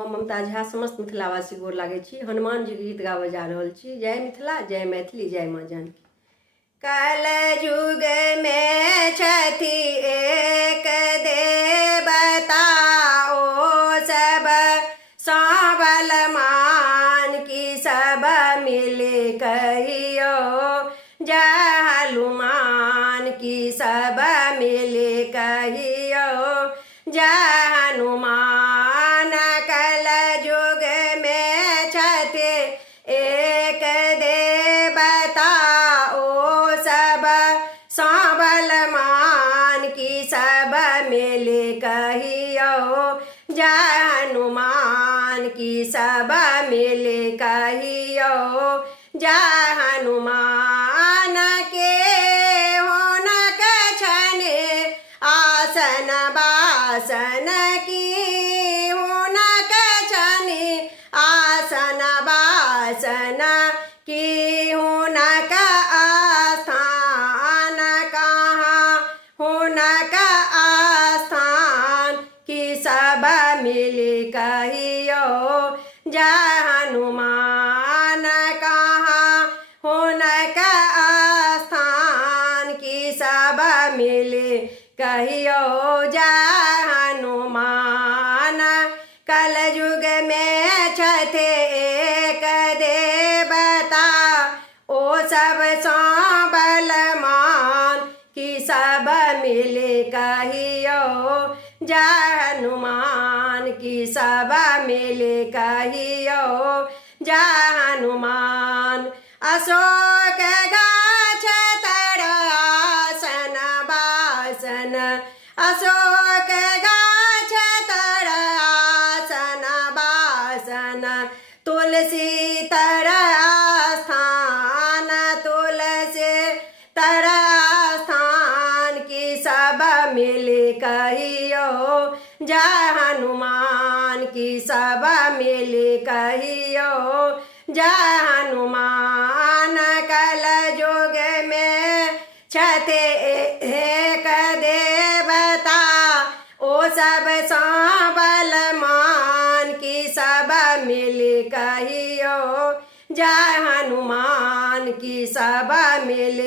हम ममता झा समस्त मिथिलावासी गोर लागै छी। हनुमान जी के गीत गाबऽ जा रहल छी। जय मिथिला, जय मैथिली, जय माँ जानकी। कल युग में छथि एक देवता, ओ सब सबल मान की सब मिल कहियो जय हनुमान की सब मिल कहियो जय हनुमान। कल युग में छथि एक देवता, ओ सब सबल मान की सब मिल कहियो जय हनुमान की सब मिल कहियो जय हनुमान। के होनक छन आसन बासन की होनक छन आसन बासन की हुनक आस्थान कहाँ हुनक आस्थान की सब मिल कहियो जय हनुमान। कहाँ हुनक आस्थान की सब मिल कहियो जय हनुमान। कल युग में छथि एक देवता, ओ सब बलवान की सब मिल कहियो जय हनुमान की सब मिल कहियो जय हनुमान। अशोक गाछ तर आसन बासन अशोक गाछ तर आसन बासन तुलसी तर आस्थान तुलसी तर आस्थान की सब मिल कहियो जय हनुमान की सब मिल कहियो जय हनुमान। कल युग में छथि एक देवता, ओ सब बलवान की सब मिल कहियो जय हनुमान की सब मिल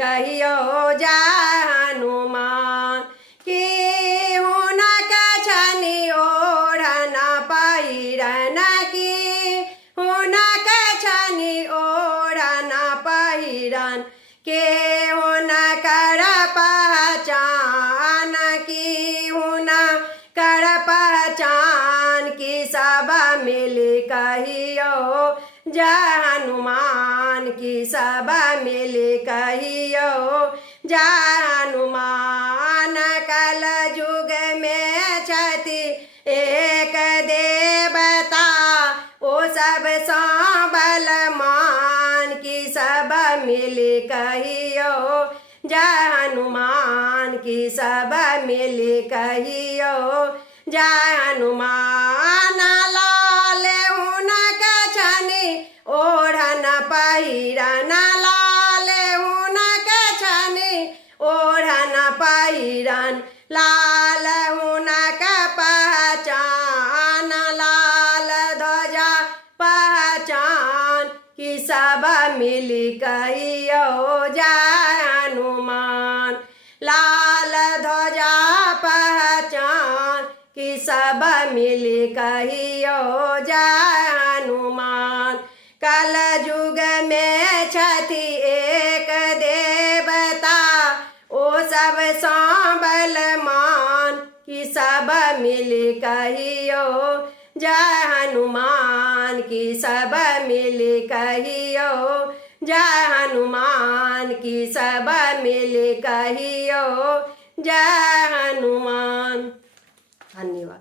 कहियो जय हनुमान। की हुनक छन ओढ़न पहिरन की हुनक छन ओढ़न पहिरन के हुनकर पहचान की हुनकर पहचान की सब मिल कहियो जय हनुमान की सब मिल कहियो जय हनुमान। कल युग में छथि एक देवता, ओ सब बलवान की सब मिल कहियो जय हनुमान की सब मिल कहियो जय हनुमान। लाल हुनक छन ओढ़न पहिरन लाल हुनक छन ओढ़न पहिरन लाल हुनक पहचान लाल ध्वजा पहचान की सब मिल कहियो जय हनुमान। लाल ध्वजा पहचान की सब मिल कहियो जय हनुमान। कल युग में छथि एक देवता, ओ सब बलवान की सब मिल कहियो जय हनुमान की सब मिल कहियो जय हनुमान की सब मिल कहियो जय हनुमान। धन्यवाद।